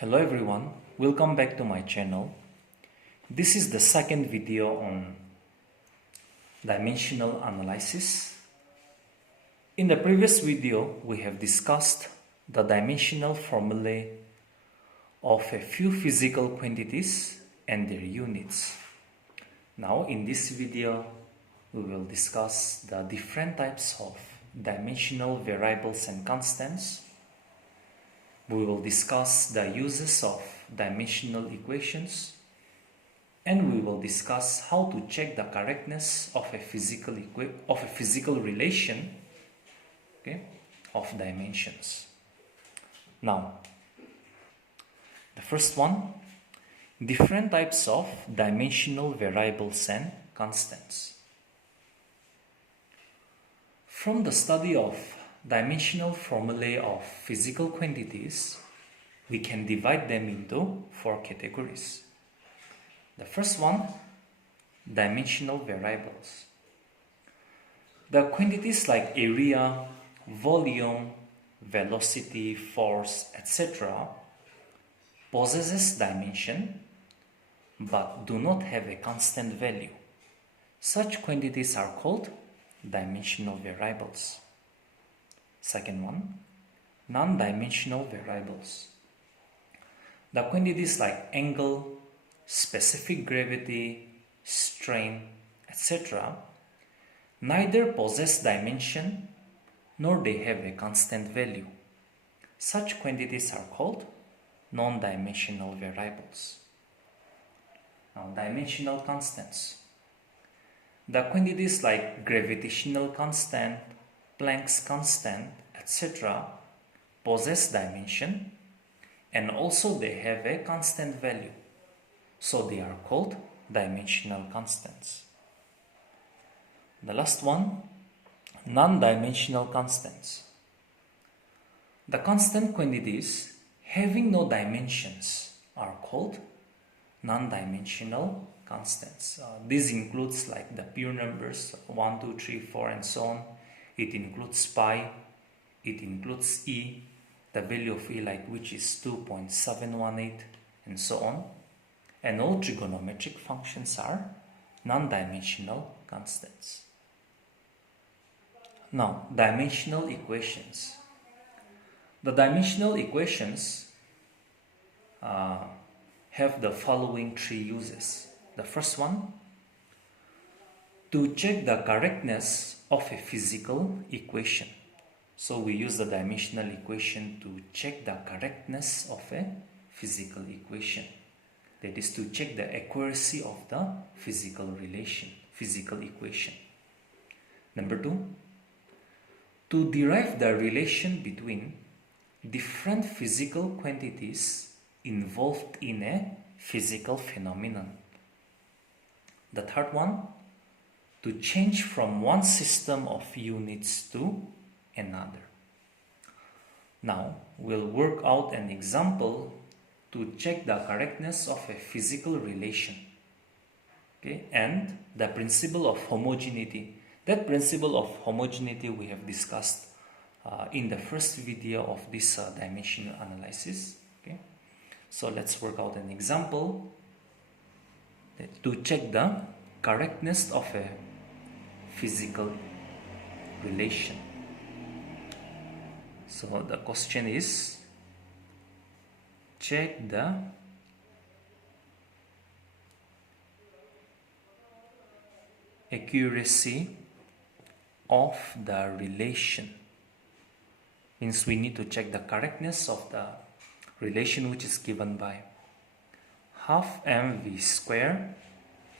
Hello everyone, welcome back to my channel. This is the second video on dimensional analysis. In the previous video, we have discussed the dimensional formulae of a few physical quantities and their units. Now in this video, we will discuss the different types of dimensional variables and constants. We will discuss the uses of dimensional equations, and we will discuss how to check the correctness of a physical relation, of dimensions. Now, the first one, different types of dimensional variables and constants. From the study of dimensional formulae of physical quantities, we can divide them into four categories. The first one, dimensional variables. The quantities like area, volume, velocity, force, etc. possesses dimension but do not have a constant value. Such quantities are called dimensional variables. Second one, non-dimensional variables. The quantities like angle, specific gravity, strain, etc. neither possess dimension nor they have a constant value. Such quantities are called non-dimensional variables. Now, dimensional constants. The quantities like gravitational constant, Planck's constant, etc. possess dimension and also they have a constant value. So they are called dimensional constants. The last one, non-dimensional constants. The constant quantities having no dimensions are called non-dimensional constants. This includes like the pure numbers 1, 2, 3, 4 and so on. It includes pi, it includes e, the value of e like which is 2.718 and so on. And all trigonometric functions are non-dimensional constants. Now, dimensional equations. The dimensional equations have the following three uses. The first one, to check the correctness of a physical equation. So we use the dimensional equation to check the correctness of a physical equation. That is to check the accuracy of the physical equation. Number two, to derive the relation between different physical quantities involved in a physical phenomenon. The third one, to change from one system of units to another. Now, we'll work out an example to check the correctness of a physical relation. And the principle of homogeneity. That principle of homogeneity we have discussed in the first video of this dimensional analysis. So let's work out an example to check the correctness of a physical relation. So the question is, check the accuracy of the relation. Means we need to check the correctness of the relation which is given by half mv square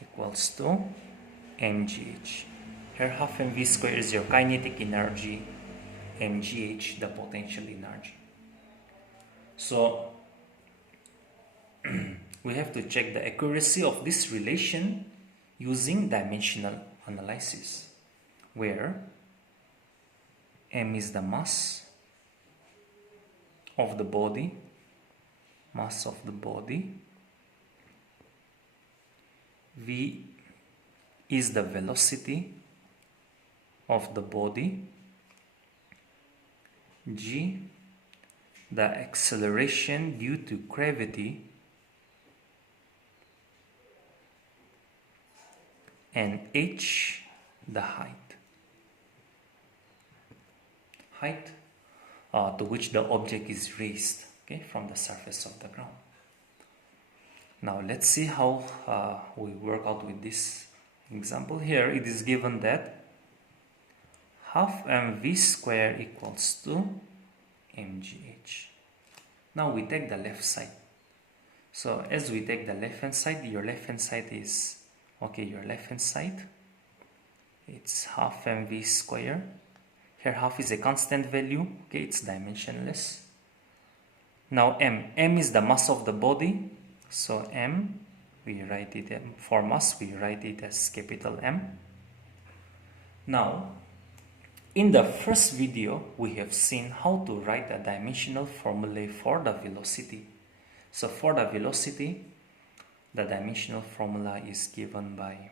equals to mgh. Here half mv square is your kinetic energy, mgh the potential energy. So we have to check the accuracy of this relation using dimensional analysis, where m is the mass of the body, v is the velocity of the body, g the acceleration due to gravity, and h, the height to which the object is raised, okay, from the surface of the ground. Now let's see how we work out with this example. Here it is given that half mv square equals to mgh. Now we take the left side. So as we take the left hand side, your left hand side is, okay, your left hand side, it's half mv square. Here half is a constant value, okay, it's dimensionless. Now m is the mass of the body, so m, we write it, for mass we write it as capital M. Now in the first video we have seen how to write a dimensional formula for the velocity. So for the velocity, the dimensional formula is given by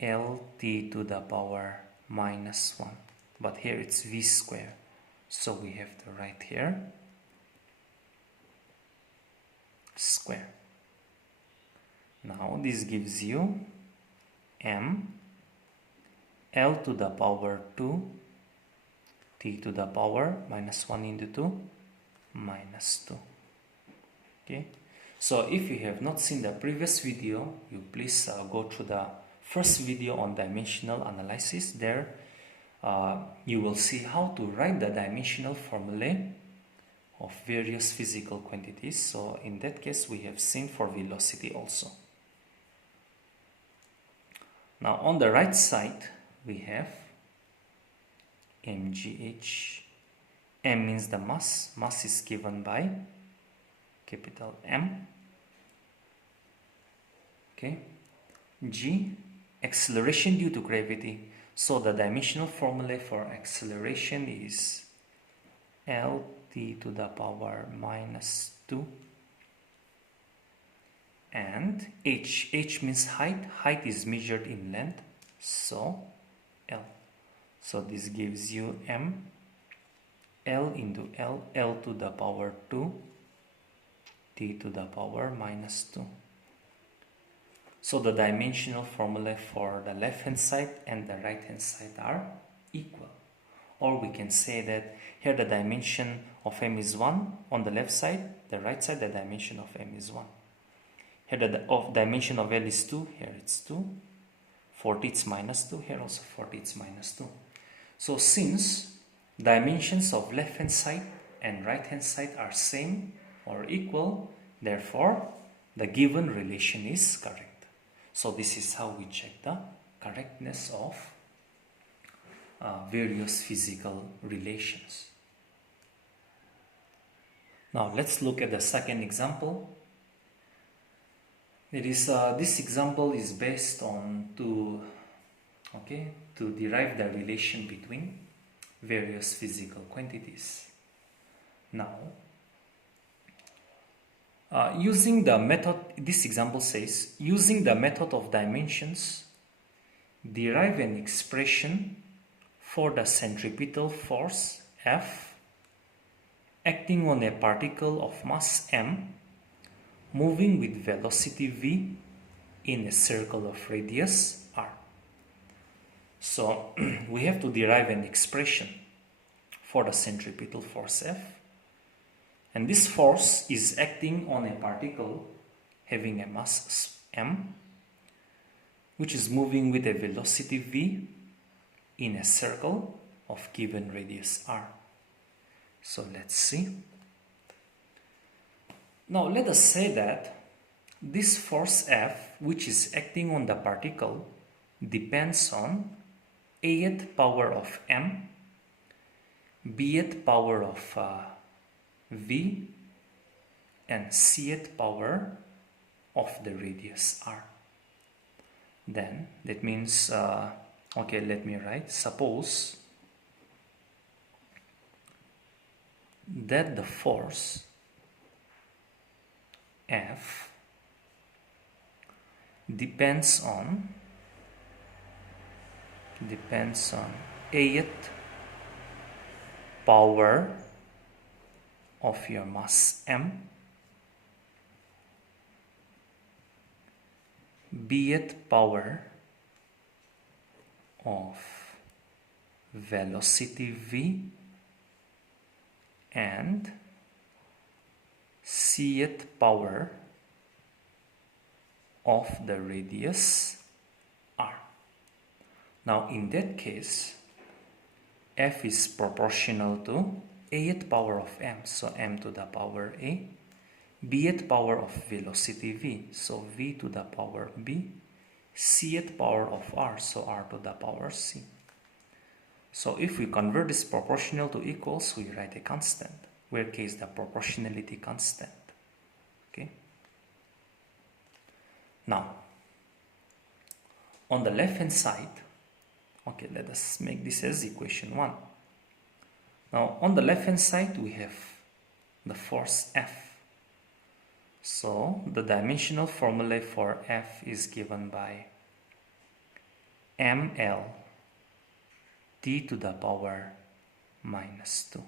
Lt to the power minus 1, but here it's v square, so we have to write here square. Now this gives you m L to the power 2 t to the power minus 1 into 2 minus 2. Okay, so if you have not seen the previous video, you please go through the first video on dimensional analysis. There you will see how to write the dimensional formulae of various physical quantities. So in that case we have seen for velocity also. Now on the right side we have mgh. M means the mass. Mass is given by capital M. Okay. G, acceleration due to gravity. So the dimensional formula for acceleration is Lt to the power minus 2. And h means height. Height is measured in length, so L. So this gives you m L into L, L to the power 2 t to the power minus 2. So the dimensional formula for the left hand side and the right hand side are equal. Or we can say that here the dimension of m is 1 on the left side, the right side the dimension of m is 1. Here the dimension of L is 2, here it's 2. 40 it's minus 2, here also 40 it's minus 2. So since dimensions of left hand side and right hand side are same or equal, therefore the given relation is correct. So this is how we check the correctness of various physical relations. Now let's look at the second example. It is this example is based on to derive the relation between various physical quantities. Now using the method, this example says, using the method of dimensions, derive an expression for the centripetal force F acting on a particle of mass m moving with velocity v in a circle of radius r. So we have to derive an expression for the centripetal force F, and this force is acting on a particle having a mass m which is moving with a velocity v in a circle of given radius r. So let's see. Now let us say that this force F, which is acting on the particle, depends on Ath power of m, Bth power of v, and Cth power of the radius r. Then that means, okay, let me write, suppose that the force F depends on Ath power of your mass m, bth power of velocity v, and cth power of the radius r. Now in that case, f is proportional to ath power of m, so m to the power a, bth power of velocity v, so v to the power b, cth power of r, so r to the power c. So if we convert this proportional to equals, we write a constant, where k is the proportionality constant. Okay. Now, on the left hand side, okay, let us make this as equation 1. Now, on the left hand side, we have the force F. So, the dimensional formula for F is given by ml t to the power minus 2.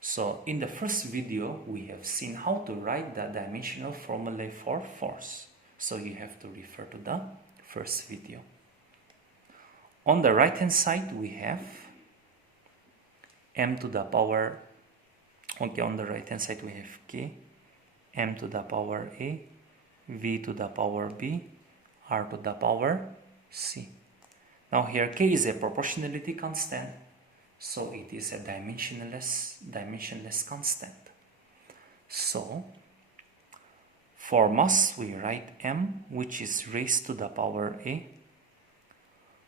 So, in the first video, we have seen how to write the dimensional formula for force. So, you have to refer to the first video. On the right hand side, we have m to the power, okay, on the right hand side, we have k, m to the power a, v to the power b, r to the power c. Now here k is a proportionality constant, so it is a dimensionless constant. So for mass we write m, which is raised to the power a.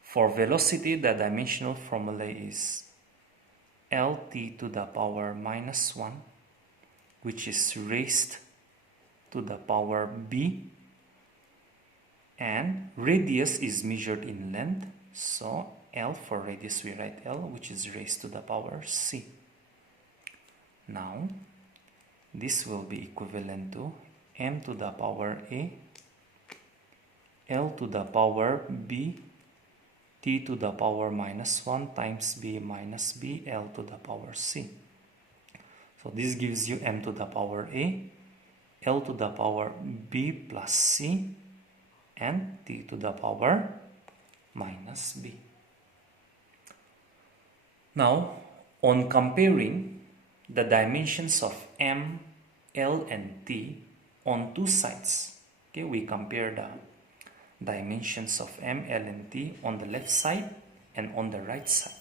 For velocity, the dimensional formula is lt to the power minus 1, which is raised to the power b, and radius is measured in length, so L for radius we write L, which is raised to the power c. Now this will be equivalent to m to the power a, L to the power b, t to the power minus 1 times b minus b, L to the power c. So this gives you m to the power a, L to the power b plus c, and t to the power minus b. Now, on comparing the dimensions of m, L and t on two sides, okay, we compare the dimensions of m, L and t on the left side and on the right side.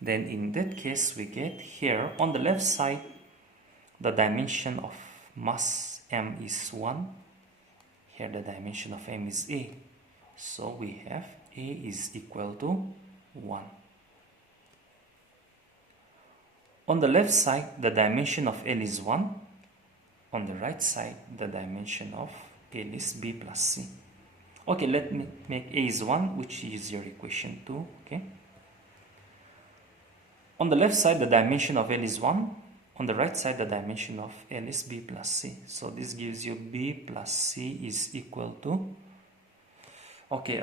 Then in that case, we get here on the left side, the dimension of mass m is 1. Here the dimension of m is a. So we have a is equal to 1. On the left side, the dimension of L is 1. On the right side, the dimension of L is b plus c. Okay, let me make a is 1, which is your equation 2. Okay. On the left side, the dimension of L is 1. On the right side, the dimension of L is b plus c. So this gives you b plus c is equal to, okay,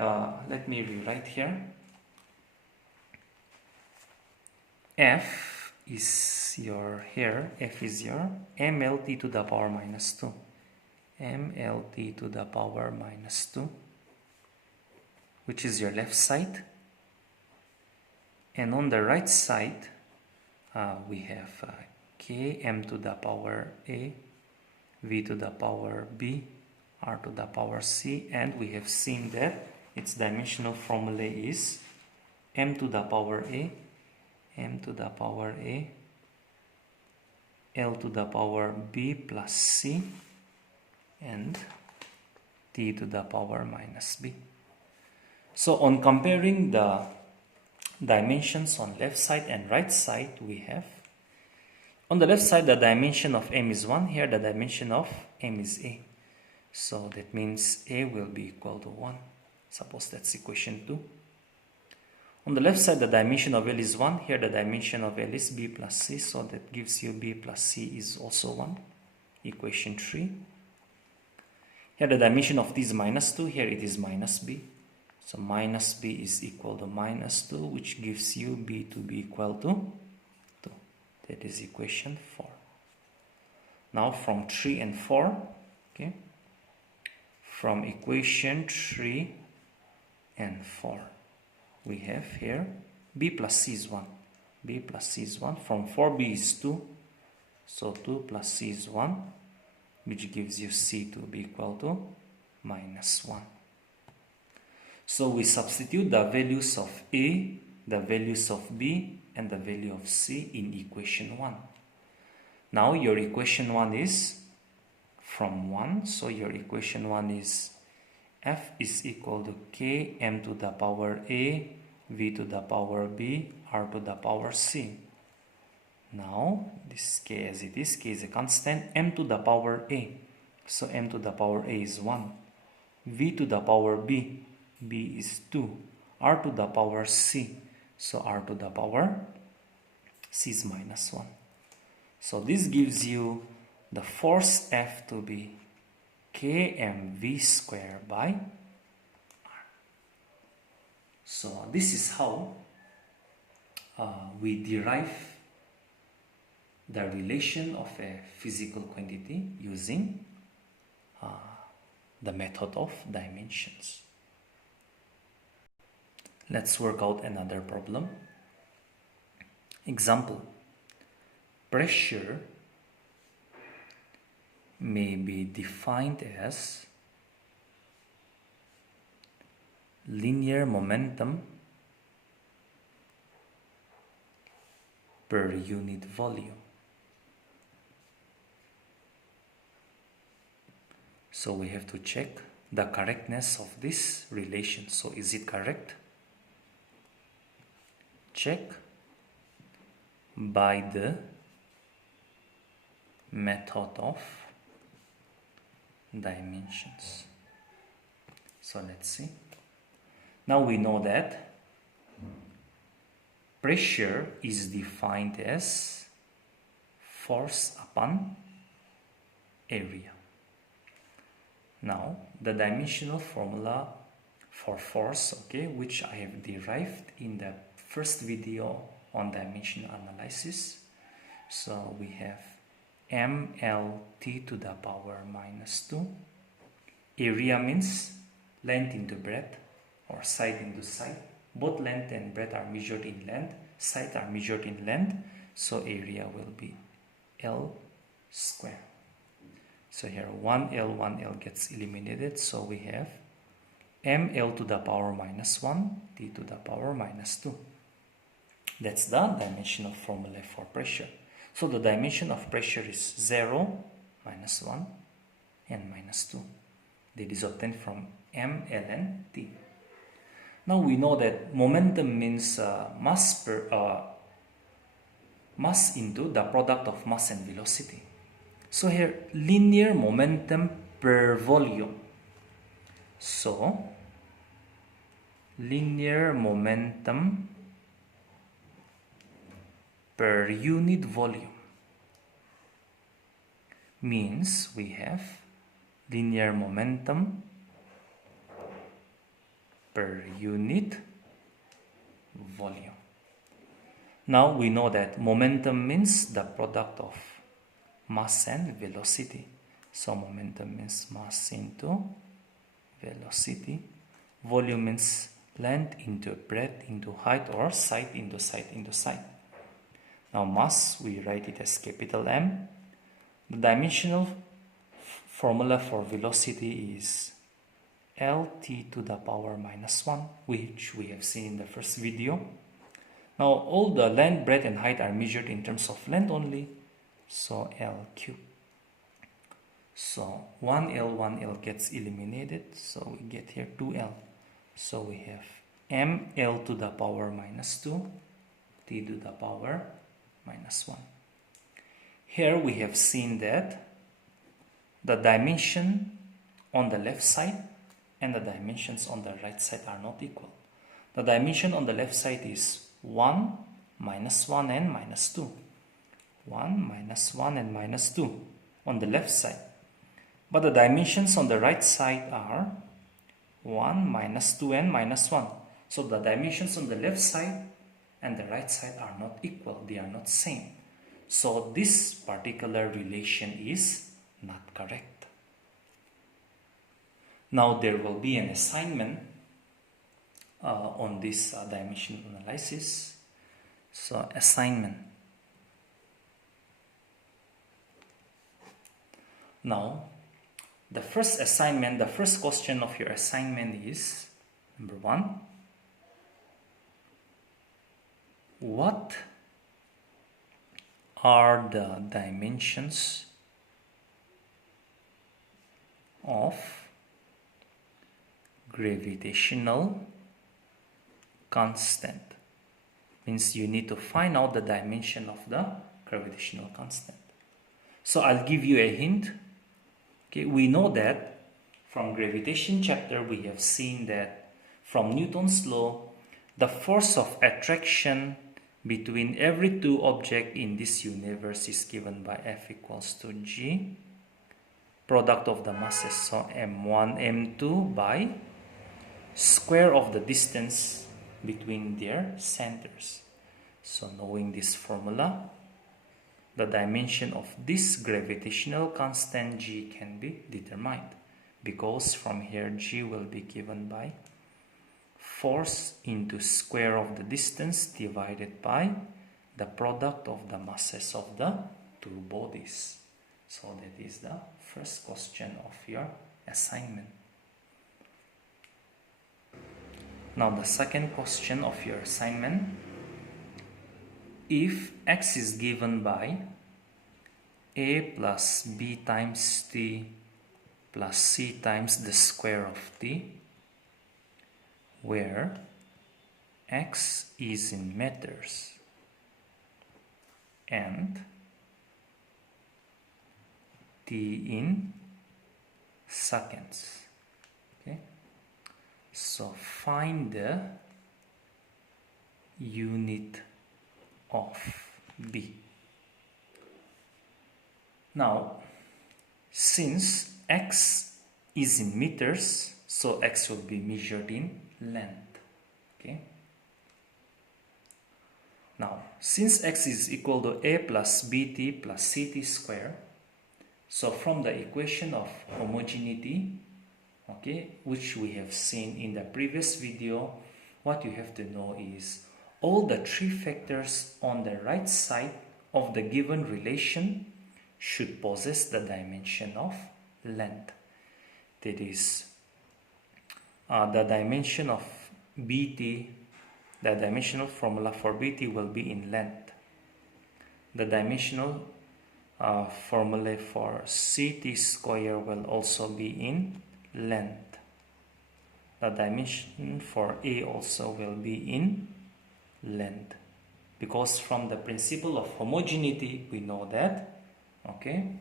let me rewrite here. F is your, here, F is your mlt to the power minus 2. mlt to the power minus 2, which is your left side. And on the right side, we have k m to the power a, v to the power b, r to the power c, and we have seen that its dimensional formula is m to the power a, m to the power a, L to the power b plus c, and t to the power minus b. So on comparing the dimensions on left side and right side, we have on the left side the dimension of m is 1, here the dimension of m is a. So that means a will be equal to 1. Suppose that's equation 2. On the left side the dimension of L is 1, here the dimension of L is b plus c, so that gives you b plus c is also 1. Equation 3. Here the dimension of t is minus 2, here it is minus b. So minus b is equal to minus 2, which gives you b to be equal to 2. That is equation 4. Now from 3 and 4, okay, from equation 3 and 4, we have here b plus c is 1. B plus c is 1. From 4b is 2. So 2 plus c is 1, which gives you c to be equal to minus 1. So we substitute the values of a, the values of b, and the value of c in equation 1. Now your equation 1 is from 1. So your equation 1 is f is equal to k m to the power a, v to the power b, r to the power c. Now this k as it is, k is a constant, m to the power a. So m to the power a is 1. V to the power b, b is 2. R to the power c, so r to the power c is minus 1. So this gives you the force F to be kmv square by r. So this is how we derive the relation of a physical quantity using the method of dimensions. Let's work out another problem. Example: pressure may be defined as linear momentum per unit volume. So we have to check the correctness of this relation. So is it correct? Check by the method of dimensions. So let's see. Now we know that pressure is defined as force upon area. Now the dimensional formula for force, okay, which I have derived in the first video on dimensional analysis. So we have mlt to the power minus 2. Area means length into breadth or side into side. Both length and breadth are measured in length, sides are measured in length, so area will be L square. So here 1L gets eliminated, so we have ml to the power minus 1 t to the power minus 2. That's the dimensional formula for pressure. So the dimension of pressure is 0, minus 1, and minus 2. That is obtained from m, l, and t. Now we know that momentum means mass into the product of mass and velocity. So here linear momentum per volume. So linear momentum per unit volume means we have linear momentum per unit volume. Now we know that momentum means the product of mass and velocity. So momentum means mass into velocity. Volume means length into breadth into height, or side into side into side. Now mass, we write it as capital M. The dimensional formula for velocity is Lt to the power minus 1, which we have seen in the first video. Now all the length, breadth and height are measured in terms of length only, so L cube. So 1L gets eliminated, so we get here 2L. So we have ml to the power minus 2, t to the power minus 1. Here we have seen that the dimension on the left side and the dimensions on the right side are not equal. The dimension on the left side is 1, minus 1 and minus 2. 1, minus 1 and minus 2 on the left side. But the dimensions on the right side are 1, minus 2 and minus 1. So the dimensions on the left side and the right side are not equal. They are not same. So this particular relation is not correct. Now there will be an assignment on this dimension analysis. So assignment. Now the first assignment, the first question of your assignment is number 1. What are the dimensions of gravitational constant? Means you need to find out the dimension of the gravitational constant. So I'll give you a hint. Okay, we know that from gravitation chapter we have seen that from Newton's law, the force of attraction between every two objects in this universe is given by F equals to G, product of the masses, so M1, M2 by square of the distance between their centers. So knowing this formula, the dimension of this gravitational constant G can be determined, because from here G will be given by force into square of the distance divided by the product of the masses of the two bodies. So that is the first question of your assignment. Now the second question of your assignment: if x is given by a plus b times t plus c times the square of t, where x is in meters and t in seconds. Okay, so find the unit of b. Now since x is in meters, so x will be measured in length. Okay, now since x is equal to a plus bt plus ct square, so from the equation of homogeneity, okay, which we have seen in the previous video, what you have to know is all the three factors on the right side of the given relation should possess the dimension of length. That is, the dimension of bt, the dimensional formula for bt will be in length. The dimensional formula for ct square will also be in length. The dimension for a also will be in length, because from the principle of homogeneity we know that, okay,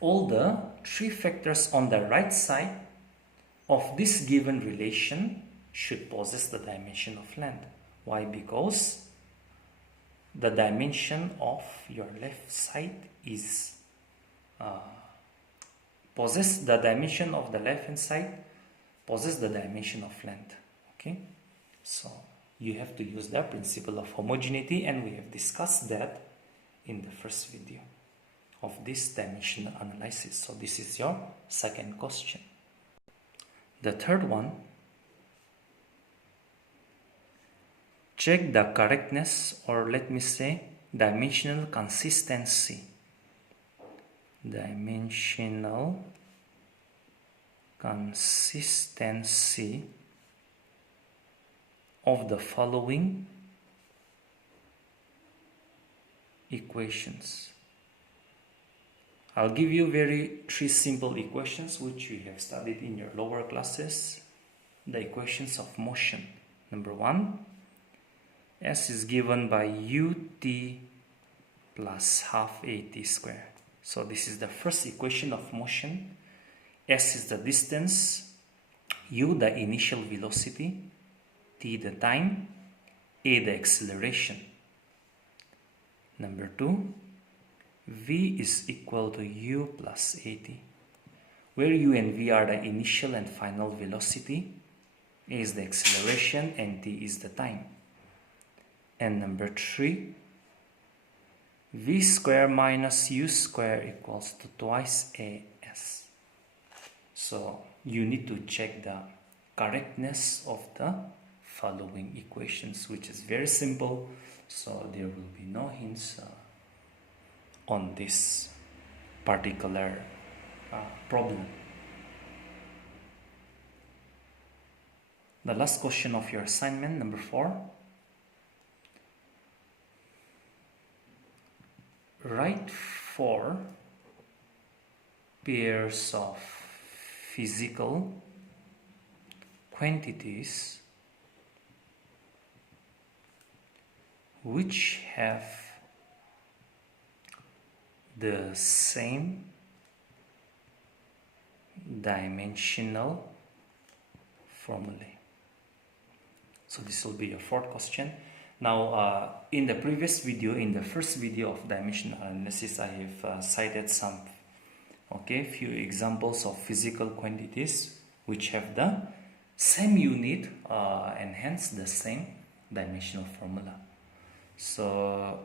all the three factors on the right side of this given relation should possess the dimension of length. Why? Because the dimension of your left side is possess the dimension of the left hand side possess the dimension of length. Okay, so you have to use the principle of homogeneity, and we have discussed that in the first video of this dimensional analysis. So this is your second question. The third one: check the correctness, or let me say dimensional consistency. Dimensional consistency of the following equations. I'll give you three simple equations which we have studied in your lower classes. The equations of motion. Number 1, S is given by ut plus half at square. So this is the first equation of motion. S is the distance, u the initial velocity, t the time, a the acceleration. Number 2, v is equal to u plus at, where u and v are the initial and final velocity, a is the acceleration, and t is the time. And number 3, v square minus u square equals to twice as. So you need to check the correctness of the following equations, which is very simple. So there will be no hints on this particular problem. The last question of your assignment, number 4. Write 4 pairs of physical quantities which have the same dimensional formulae. So this will be your 4th question. Now in the previous video, in the first video of dimensional analysis, I have cited some few examples of physical quantities which have the same unit and hence the same dimensional formula. So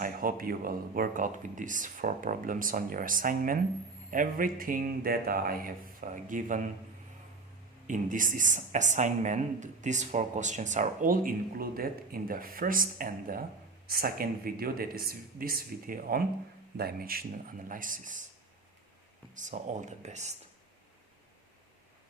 I hope you will work out with these 4 problems on your assignment. Everything that I have given in this assignment, these 4 questions are all included in the first and the second video, that is this video on dimensional analysis. So all the best.